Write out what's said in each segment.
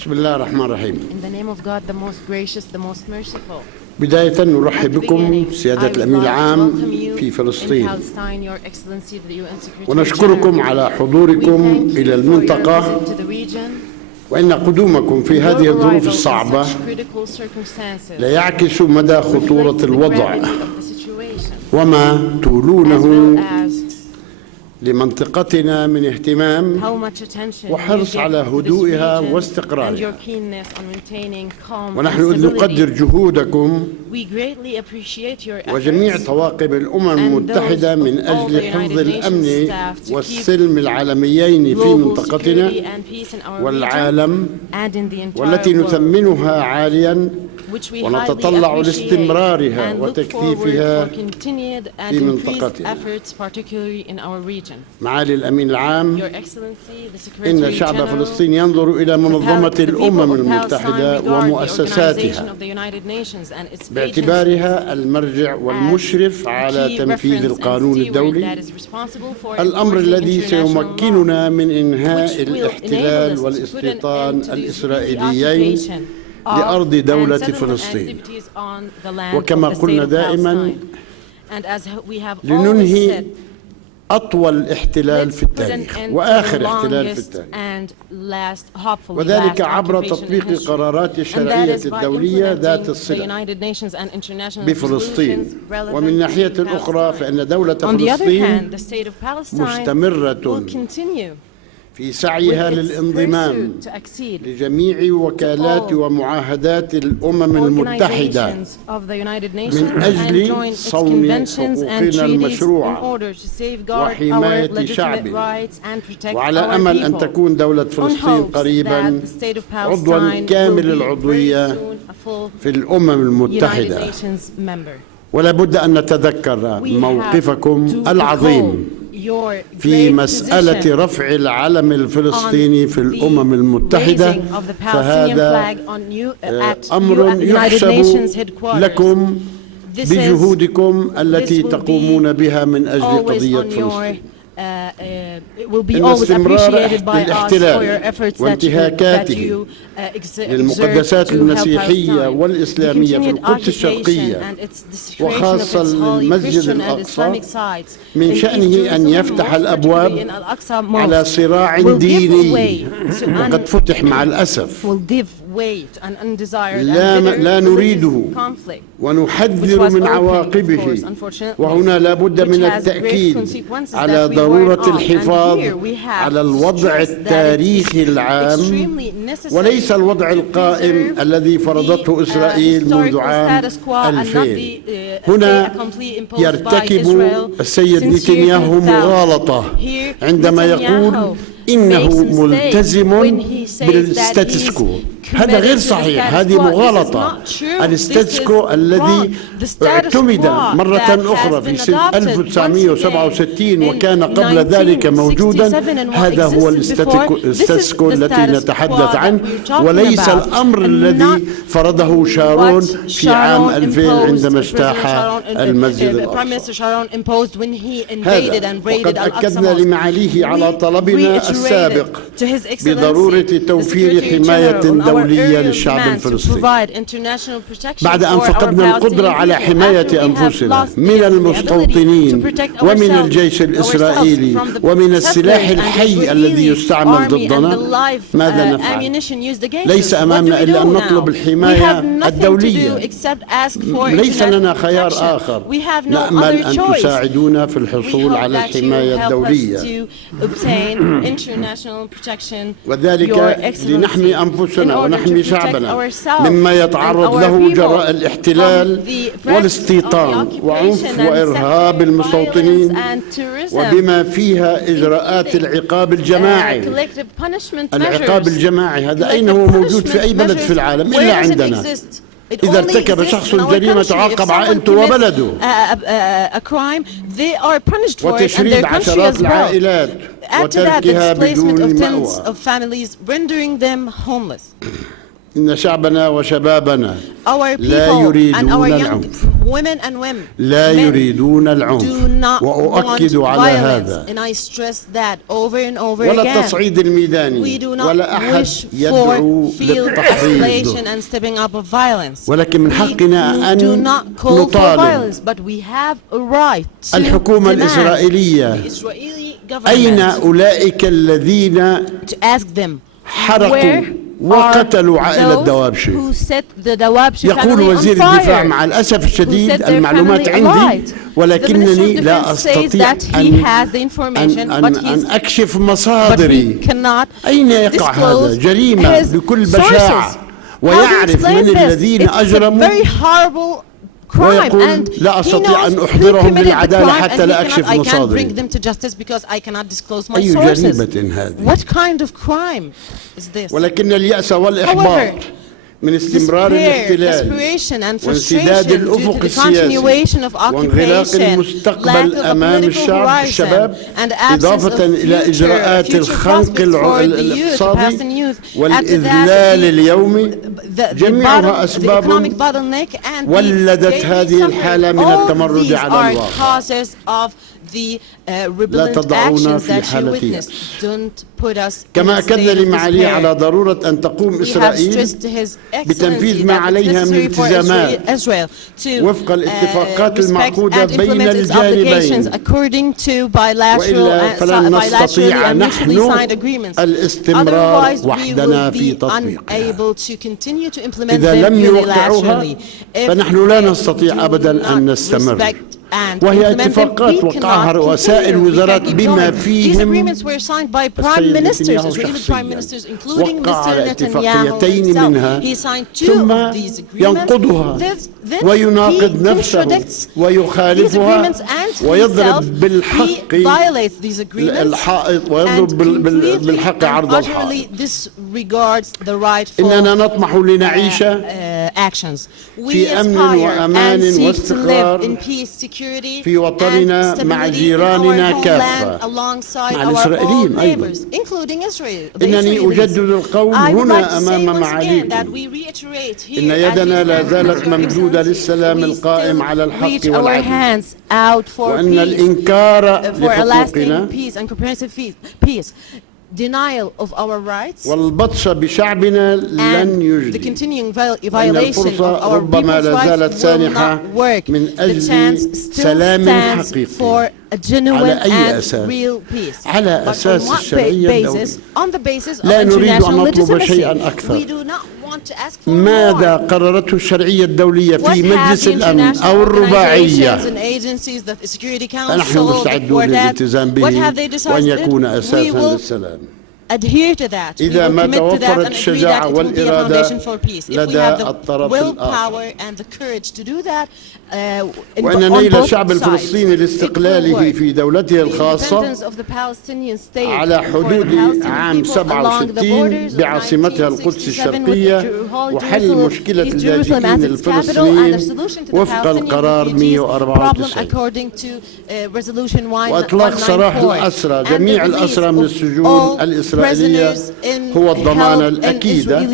بسم الله الرحمن الرحيم. In the name of God, the most gracious, the most merciful. بداية نرحب بكم سيادة الأمين العام في فلسطين، ونشكركم على حضوركم إلى المنطقة، وإن قدومكم في هذه الظروف الصعبة لا يعكس مدى خطورة الوضع وما تولونه لمنطقتنا من اهتمام وحرص على هدوئها واستقرارها. ونحن نقدر جهودكم وجميع طواقم الأمم المتحدة من أجل حفظ الأمن والسلم العالميين في منطقتنا والعالم، والتي نثمنها عاليا ونتطلع لاستمرارها وتكثيفها في منطقتنا. معالي الأمين العام، إن شعب فلسطين ينظر إلى منظمة الأمم المتحدة ومؤسساتها باعتبارها المرجع والمشرف على تنفيذ القانون الدولي، الأمر الذي سيمكننا من إنهاء الاحتلال والاستيطان الإسرائيليين لأرض دولة فلسطين. وكما قلنا دائما، لننهي أطول احتلال في التاريخ وآخر احتلال في التاريخ، وذلك عبر تطبيق قرارات الشرعية الدولية ذات الصلة بفلسطين. ومن ناحية أخرى فإن دولة فلسطين مستمرة في سعيها للانضمام لجميع وكالات ومعاهدات الأمم المتحدة من أجل صون حقوقنا المشروعة وحماية شعبنا، وعلى أمل أن تكون دولة فلسطين قريبا عضوا كامل العضوية في الأمم المتحدة. ولا بد أن نتذكر موقفكم العظيم في مسألة رفع العلم الفلسطيني في الأمم المتحدة، فهذا أمر يحسب لكم بجهودكم التي تقومون بها من أجل قضية فلسطين. إن استمرار الاحتلال وانتهاكاته للمقدسات المسيحية والإسلامية في القدس الشرقية وخاصة المسجد الأقصى من شأنه أن يفتح الأبواب على صراع ديني، وقد فتح مع الأسف. لا نريده ونحذر من عواقبه، وهنا لا بد من التأكيد على ضرورة الحفاظ على الوضع التاريخي العام وليس الوضع القائم الذي فرضته إسرائيل منذ عام 2000. هنا يرتكب السيد نتنياهو مغالطة عندما يقول إنه ملتزم بالستاتسكو. هذا غير صحيح، هذه مغالطة. الستاتسكو الذي اعتمد مرة أخرى في سنة 1967 وكان قبل ذلك موجودا، هذا هو الستاتسكو التي نتحدث عنه، وليس الأمر الذي فرضه شارون في عام 2000 عندما اجتاح المسجد الأقصى. هذا وقد أكدنا لمعاليه على طلبنا السابق بضرورة توفير حماية دولية للشعب الفلسطيني بعد أن فقدنا القدرة على حماية أنفسنا من المستوطنين ومن الجيش الإسرائيلي ومن السلاح الحي الذي يستعمل ضدنا. ماذا نفعل؟ ليس أمامنا إلا أن نطلب الحماية الدولية، ليس لنا خيار آخر. نأمل أن تساعدونا في الحصول على الحماية الدولية، وذلك لنحمي أنفسنا ونحمي شعبنا مما يتعرض له جراء الاحتلال والاستيطان وعنف وإرهاب المستوطنين، وبما فيها إجراءات العقاب الجماعي. العقاب الجماعي هذا أين هو موجود في أي بلد في العالم إلا عندنا؟ إذا ارتكب شخص جريمة تعاقب عائلته وبلده، وتشريد عشرات العائلات وتركها بدون مأوى. إن شعبنا وشبابنا Our لا people and يريدون our young العنف. women and women لا يريدون العنف. do not وأؤكد want على violence, هذا. and I stress that over and over ولا again. التصعيد الميداني We do not ولا أحد wish يدعو for field للتحريض، escalation and stepping up of violence. ولكن من حقنا We do أن not call for نطالب violence, but we have a right to الحكومة demand الإسرائيلية the Israeli أين government أولئك الذين to ask them حرقوا وقتلوا عائلة دوابشي. who set the Dawabshi يقول family on وزير الدفاع fire. مع الأسف الشديد Who set their المعلومات family عندي، alight. ولكنني The Minister of لا Defense أستطيع says that he has the information, أن أكشف but مصادري. he cannot أين يقع هذا؟ disclose جريمة his بكل sources. بشاعة، How do you ويعرف explain من this? الذين It's a أجرموا very horrible crime, ويقول and لا he أستطيع knows أن who أحضرهم committed the للعدالة crime, حتى and لا he أكشف cannot, I can't مصادري. bring them to justice because I cannot disclose my أي sources. جريمة هذه؟ What kind of crime is this? ولكن اليأس والإحباط من استمرار الاحتلال وانسداد الأفق السياسي وانغلاق المستقبل أمام الشباب، إضافة إلى إجراءات الخنق الاقتصادي والإذلال اليومي، جميعها أسباب ولدت هذه الحالة من التمرد على الواقع. لا تضعونا في حالة يأس. كما أكدنا لمعاليه على ضرورة أن تقوم إسرائيل بتنفيذ ما عليها من التزامات وفق الاتفاقات المعقودة بين الجانبين، وإلا فلن نستطيع نحن الاستمرار وحدنا في تطبيقها. إذا لم يوقعوها فنحن لا نستطيع أبدا أن نستمر، وهي اتفاقات وقعها رؤساء الوزارات بما فيهم السيد نتنياهو شخصيا، وقع على اتفاقيتين منها ثم ينقضها ويناقض نفسه ويخالفها ويضرب بالحق الحائط ويضرب بالحق عرض الحائط. إننا نطمح لنعيش في أمن وأمان واستقرار في وطننا مع جيراننا كافة، مع الإسرائيليين أيضا. إنني أجدد القول هنا أمام معاليكم، إن يدنا لا زالت ممدودة للسلام القائم على الحق والعدل، وأن الإنكار لحقوقنا والبطش بشعبنا لن يجدي، وأن الفرصة ربما لا زالت سانحة من أجل سلام حقيقي على أي أساس؟ على أساس الشرعية الدولية. لا نريد أن نطلب شيئا أكثر. ماذا قررته الشرعية الدولية في مجلس الأمن أو الرباعية؟ نحن مستعدون للالتزام به وأن يكون أساسا للسلام. إذا ما توفرت الشجاعة والإرادة لدى الطرف الآخر، وأن نيل الشعب الفلسطيني لاستقلاله في دولته الخاصة على حدود عام 67 بعاصمتها القدس الشرقية، وحل مشكلة اللاجئين الفلسطينيين وفق القرار 194، وإطلاق سراح الأسرى، جميع الأسرى من السجون الإسرائيلية هو الضمانة الأكيدة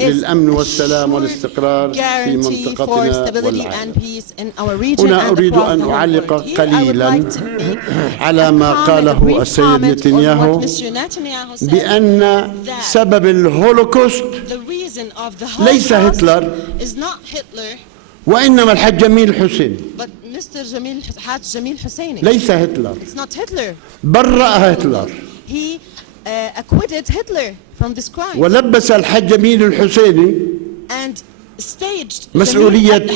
للأمن والسلام والاستقرار في منطقتنا والعالم. هنا أريد أن أعلق قليلا على ما قاله السيد نتنياهو بأن سبب الهولوكوست ليس هتلر وإنما الحاج جميل حسين. ليس هتلر، برأ هتلر ولبس الحاج جميل الحسيني مسؤولية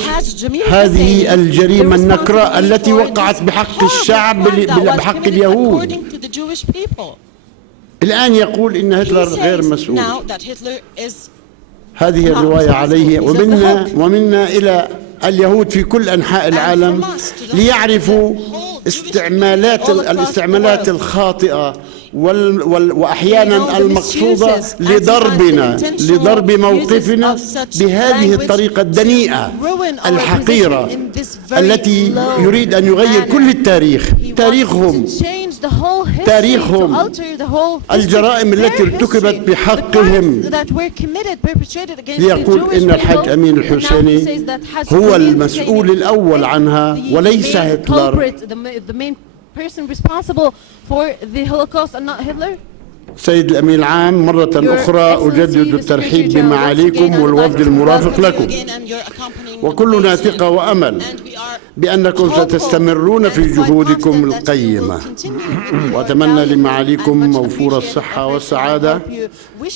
هذه الجريمة النكراء التي وقعت بحق الشعب، بحق اليهود. الآن يقول إن هتلر غير مسؤول. هذه الرواية عليه ومنا إلى اليهود في كل أنحاء العالم ليعرفوا الاستعمالات الخاطئة وأحيانا المقصودة لضرب موقفنا بهذه الطريقة الدنيئة الحقيرة التي يريد أن يغير كل التاريخ. تاريخهم the whole history, to تاريخهم، alter the whole history, الجرائم التي their ارتكبت history, بحقهم. the crimes that were committed, perpetrated against the ليقول Jewish إن الحاج people. أمين And now he الحسيني says that Hajj هو Amin المسؤول Husseini الأول is عنها the وليس main هتلر. culprit, the main person responsible for the Holocaust and not Hitler. سيد الأمين العام، مرة أخرى أجدد الترحيب بمعاليكم والوفد المرافق لكم، وكلنا ثقة وأمل بأنكم ستستمرون في جهودكم القيمة، وأتمنى لمعاليكم موفور الصحة والسعادة،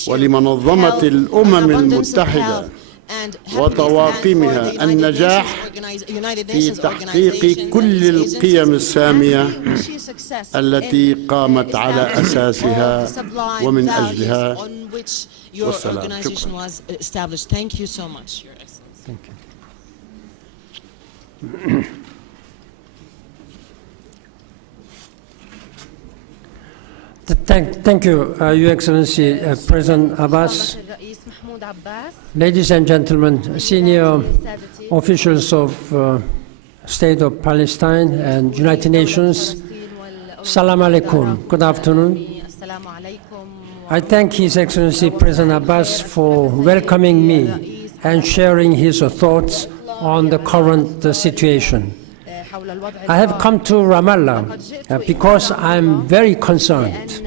ولمنظمة الأمم المتحدة وطواقمها النجاح في تحقيق كل القيم السامية التي قامت على أساسها ومن أجلها. والسلام. شكرا. Thank you so much, Your Excellency. Thank you. Thank you, Your Excellency, President Abbas, الرئيس محمود عباس. ladies and gentlemen, senior officials of State of Palestine and United Nations. Salam alaikum. Good afternoon. السلام عليكم. I thank His Excellency President Abbas for welcoming me and sharing his thoughts on the current situation. I have come to Ramallah because I'm very concerned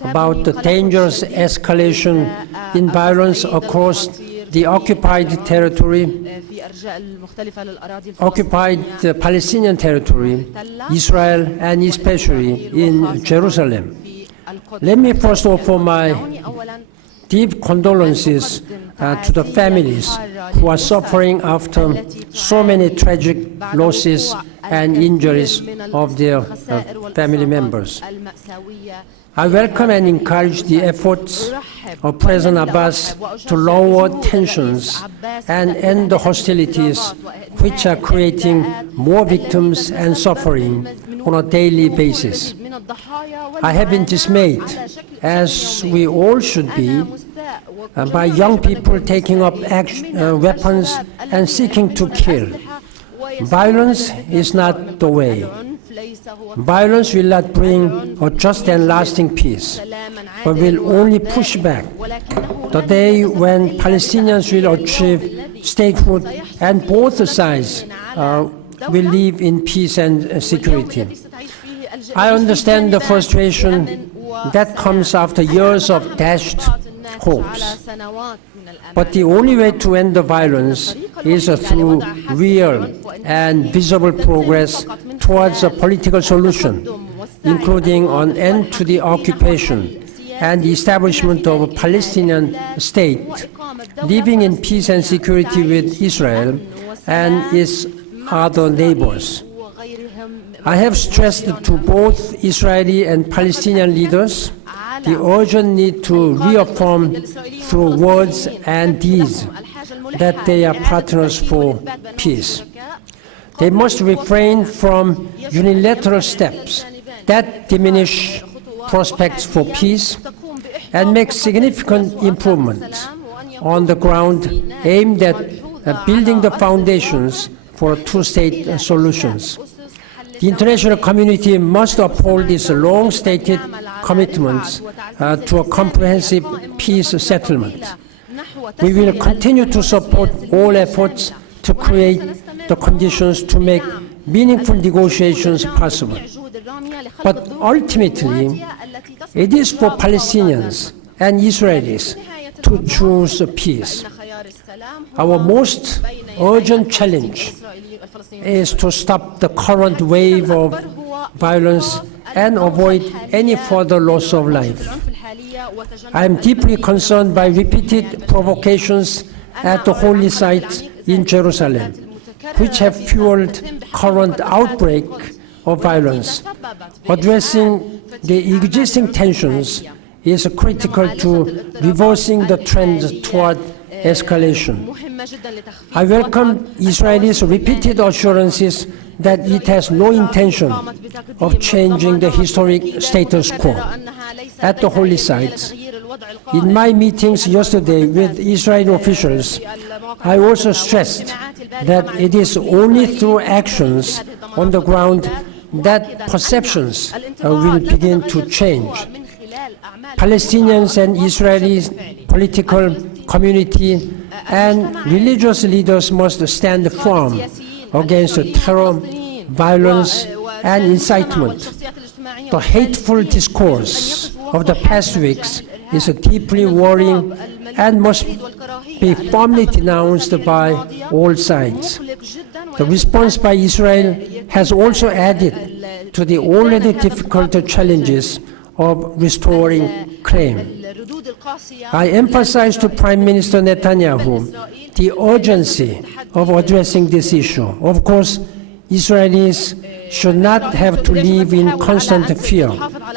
about the dangerous escalation in violence across the occupied territory, occupied Palestinian territory, Israel, and especially in Jerusalem. Let me first offer my deep condolences to the families who are suffering after so many tragic losses and injuries of their family members. I welcome and encourage the efforts of President Abbas to lower tensions and end the hostilities which are creating more victims and suffering on a daily basis. I have been dismayed, as we all should be, by young people taking up weapons and seeking to kill. Violence is not the way. Violence will not bring a just and lasting peace, but will only push back the day when Palestinians will achieve statehood and both sides will live in peace and security. I understand the frustration that comes after years of dashed hopes. But the only way to end the violence is through real and visible progress towards a political solution, including an end to the occupation and the establishment of a Palestinian state, living in peace and security with Israel and its other neighbors. I have stressed to both Israeli and Palestinian leaders the urgent need to reaffirm through words and deeds that they are partners for peace. They must refrain from unilateral steps that diminish prospects for peace and make significant improvements on the ground aimed at building the foundations for two-state solutions. The international community must uphold its long-stated commitments to a comprehensive peace settlement. We will continue to support all efforts to create the conditions to make meaningful negotiations possible. But ultimately, it is for Palestinians and Israelis to choose peace. Our most urgent challenge is to stop the current wave of violence and avoid any further loss of life. I am deeply concerned by repeated provocations at the holy sites in Jerusalem, which have fueled current outbreak of violence. Addressing the existing tensions is critical to reversing the trend toward escalation. I welcome Israel's repeated assurances that it has no intention of changing the historic status quo at the holy sites. In my meetings yesterday with Israeli officials, I also stressed that it is only through actions on the ground that perceptions will begin to change. Palestinians and Israeli political community and religious leaders must stand firm against terror, violence, and incitement. The hateful discourse of the past weeks is deeply worrying and must be firmly denounced by all sides. The response by Israel has also added to the already difficult challenges of restoring claim. I emphasize to Prime Minister Netanyahu the urgency of addressing this issue. Of course, Israelis should not have to live in constant fear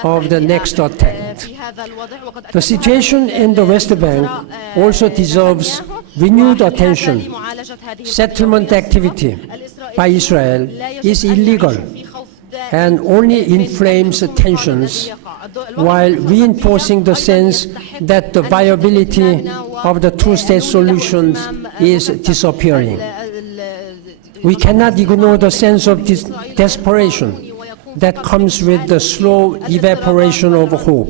of the next attack. The situation in the West Bank also deserves renewed attention. Settlement activity by Israel is illegal and only inflames tensions while reinforcing the sense that the viability of the two-state solution is disappearing. We cannot ignore the sense of desperation that comes with the slow evaporation of hope.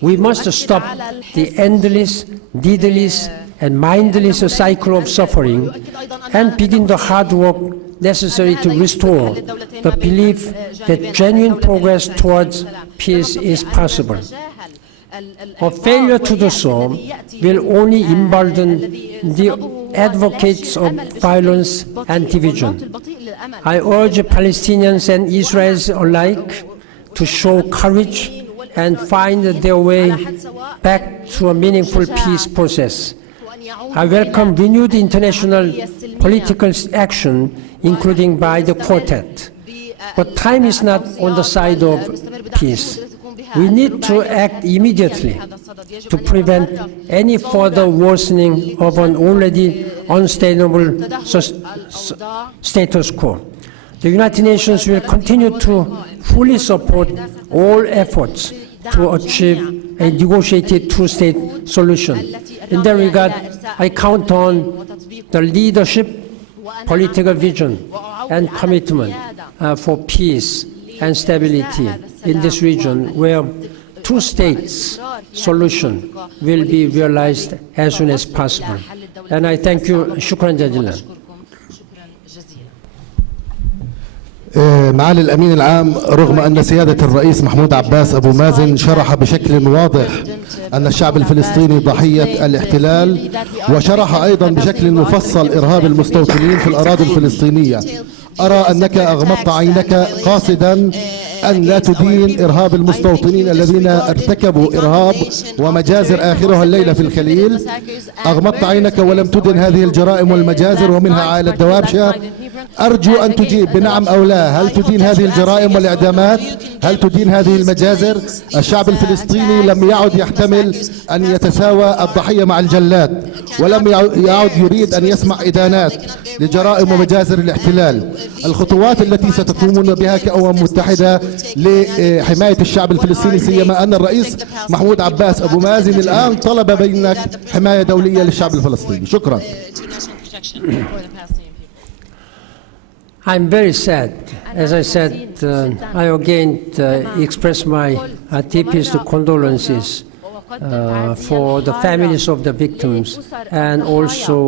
We must stop the endless, needless, and mindless cycle of suffering and begin the hard work necessary to restore the belief that genuine progress towards peace is possible. A failure to do so will only embolden the advocates of violence and division. I urge Palestinians and Israelis alike to show courage and find their way back to a meaningful peace process. I welcome renewed international political action, including by the Quartet. But time is not on the side of peace. We need to act immediately to prevent any further worsening of an already unsustainable status quo. The United Nations will continue to fully support all efforts to achieve a negotiated two-state solution. In that regard, I count on the leadership, political vision, and commitment for peace and stability in this region where two states solution will be realized as soon as possible. And I thank you. شكرا جزيلا. معالي الأمين العام، رغم أن سيادة الرئيس محمود عباس أبو مازن شرح بشكل واضح أن الشعب الفلسطيني ضحية الاحتلال، وشرح أيضا بشكل مفصل إرهاب المستوطنين في الأراضي الفلسطينية، أرى أنك أغمضت عينك قاصدا أن لا تدين إرهاب المستوطنين الذين ارتكبوا إرهاب ومجازر آخرها الليلة في الخليل. أغمضت عينك ولم تدن هذه الجرائم والمجازر ومنها عائلة دوابشة. أرجو أن تجيب بنعم أو لا. هل تدين هذه الجرائم والإعدامات؟ هل تدين هذه المجازر؟ الشعب الفلسطيني لم يعد يحتمل أن يتساوى الضحية مع الجلاد، ولم يعد يريد أن يسمع إدانات لجرائم ومجازر الاحتلال. الخطوات التي ستقومون بها كأمم متحدة لحماية الشعب الفلسطيني، سيما أن الرئيس محمود عباس أبو مازن الآن طلب منك حماية دولية للشعب الفلسطيني. شكرا. I'm very sad. As I said, I again express my deepest condolences for the families of the victims, and also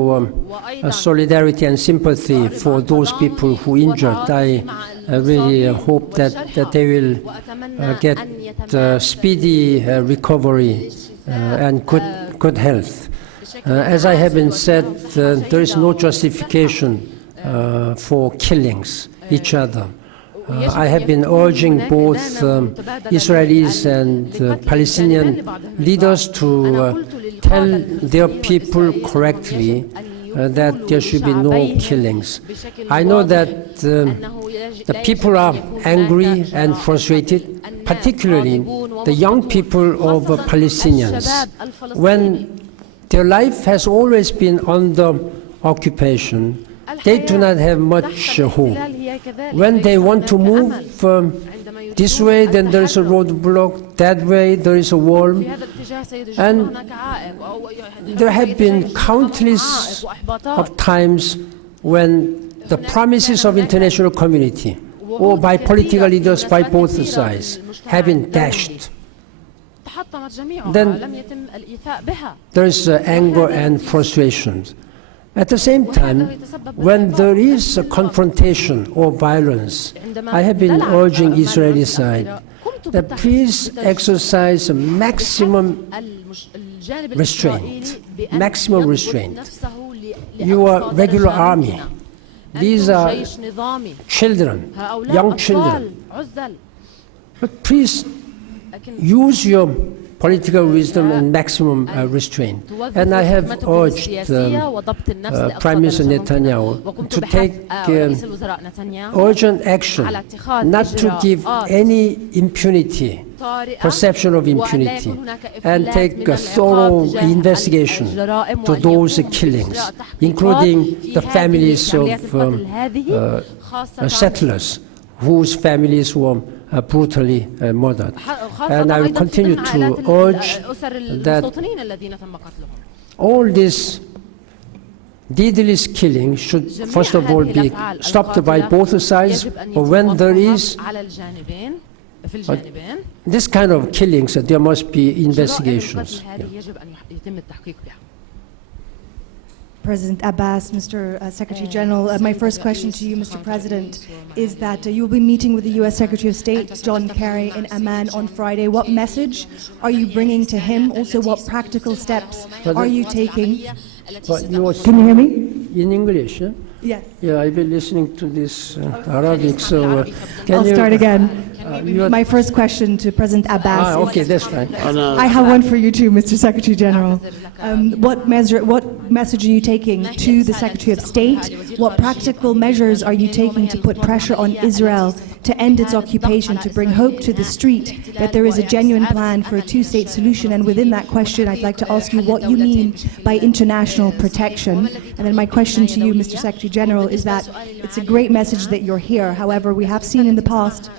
solidarity and sympathy for those people who injured. I really hope that they will get speedy recovery and good health. As I have been said, there is no justification for killings each other. I have been urging both Israelis and Palestinian leaders to tell their people correctly that there should be no killings. I know that the people are angry and frustrated, particularly the young people of Palestinians, when their life has always been under occupation. They do not have much hope. When they want to move this way, then there is a roadblock, that way there is a wall. And there have been countless of times when the promises of international community or by political leaders by both sides have been dashed. Then there is anger and frustration. At the same time, when there is a confrontation or violence, I have been urging Israeli side that please exercise maximum restraint. Maximum restraint. You are regular army. These are children, young children. But please use your political wisdom and maximum restraint. And I have urged Prime Minister Netanyahu to take urgent action, not to give any impunity, perception of impunity, and take a thorough investigation to those killings, including the families of settlers whose families were brutally murdered. And I will continue to urge that all this needless killing should first of all be stopped by both sides, but when there is this kind of killings, there must be investigations. President Abbas, Mr. Secretary General, my first question to you, Mr. President, is that you will be meeting with the U.S. Secretary of State, John Kerry, in Amman on Friday. What message are you bringing to him? Also, what practical steps are you taking? But you Can you hear me? in English? Yes. Yeah, I've been listening to this Arabic, so I'll start again. My first question to President Abbas. Okay, that's fine. I have one for you too, Mr. Secretary General. What message are you taking to the Secretary of State? What practical measures are you taking to put pressure on Israel to end its occupation, to bring hope to the street that there is a genuine plan for a two-state solution? And within that question, I'd like to ask you what you mean by international protection. And then my question to you, Mr. Secretary General, is that it's a great message that you're here. However, we have seen in the past,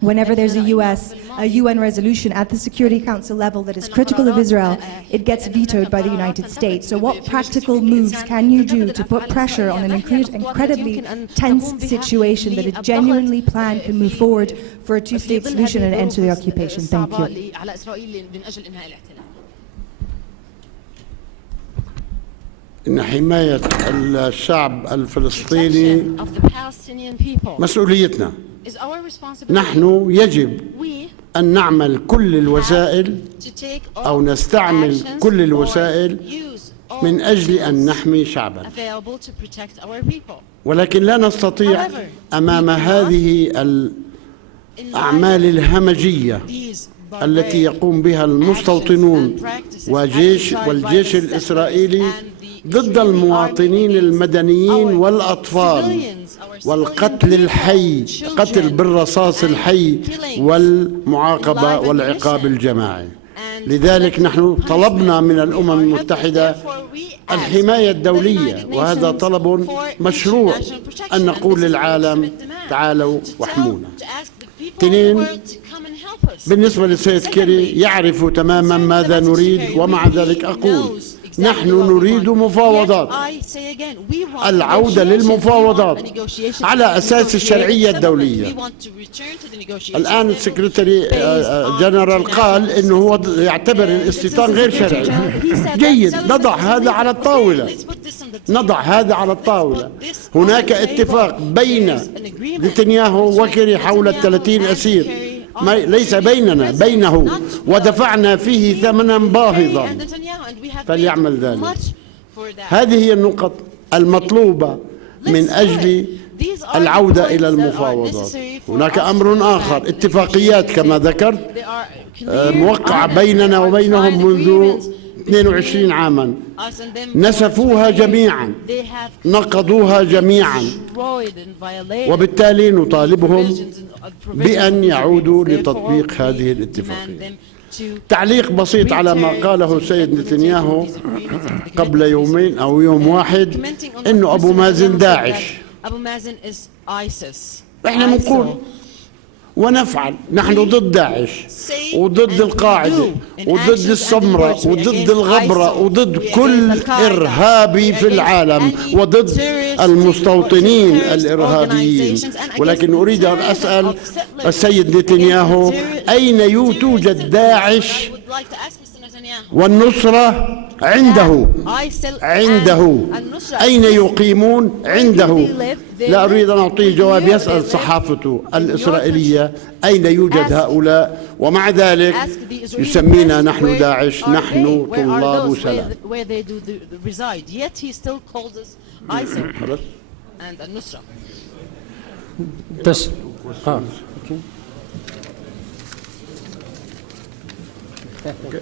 whenever there's a UN resolution at the Security Council level that is critical of Israel, it gets vetoed by the United States. So what practical moves can you do to put pressure on an incredibly tense situation that a genuinely plan can move forward for a two-state solution and end to the occupation? Thank you. إن حماية الشعب الفلسطيني مسؤوليتنا. نحن يجب أن نعمل كل الوسائل أو نستعمل كل الوسائل من أجل أن نحمي شعبنا. ولكن لا نستطيع أمام هذه الأعمال الهمجية التي يقوم بها المستوطنون والجيش الإسرائيلي ضد المواطنين المدنيين والأطفال والقتل الحي، قتل بالرصاص الحي والمعاقبة والعقاب الجماعي. لذلك نحن طلبنا من الأمم المتحدة الحماية الدولية، وهذا طلب مشروع أن نقول للعالم تعالوا واحمونا. اثنين، بالنسبة للسيد كيري يعرف تماما ماذا نريد، ومع ذلك أقول نحن نريد مفاوضات، العودة للمفاوضات على أساس الشرعية الدولية. الآن السكرتري جنرال قال إنه هو يعتبر الاستيطان غير شرعي. جيد، نضع هذا على الطاولة، نضع هذا على الطاولة. هناك اتفاق بين نتنياهو وكيري حول 30 أسير، ليس بيننا، بينه، ودفعنا فيه ثمنا باهظا، فليعمل ذلك. هذه هي النقط المطلوبة من أجل العودة إلى المفاوضات. هناك أمر آخر، اتفاقيات كما ذكرت موقعة بيننا وبينهم منذ 22 عاما، نسفوها جميعا، نقضوها جميعا، وبالتالي نطالبهم بأن يعودوا لتطبيق هذه الاتفاقية. تعليق بسيط على ما قاله السيد نتنياهو قبل يومين أو يوم واحد إنه أبو مازن داعش. احنا بنقول ونفعل. نحن ضد داعش وضد القاعدة وضد السمرة وضد الغبرة وضد كل إرهابي في العالم وضد المستوطنين الإرهابيين. ولكن أريد أن أسأل السيد نتنياهو، أين توجد داعش والنصرة عنده؟ أين يقيمون؟ عنده. لا أريد أن أعطيه جواب، يسأل صحافته الإسرائيلية أين يوجد هؤلاء، ومع ذلك يسمينا نحن داعش، نحن طلاب سلام. Okay.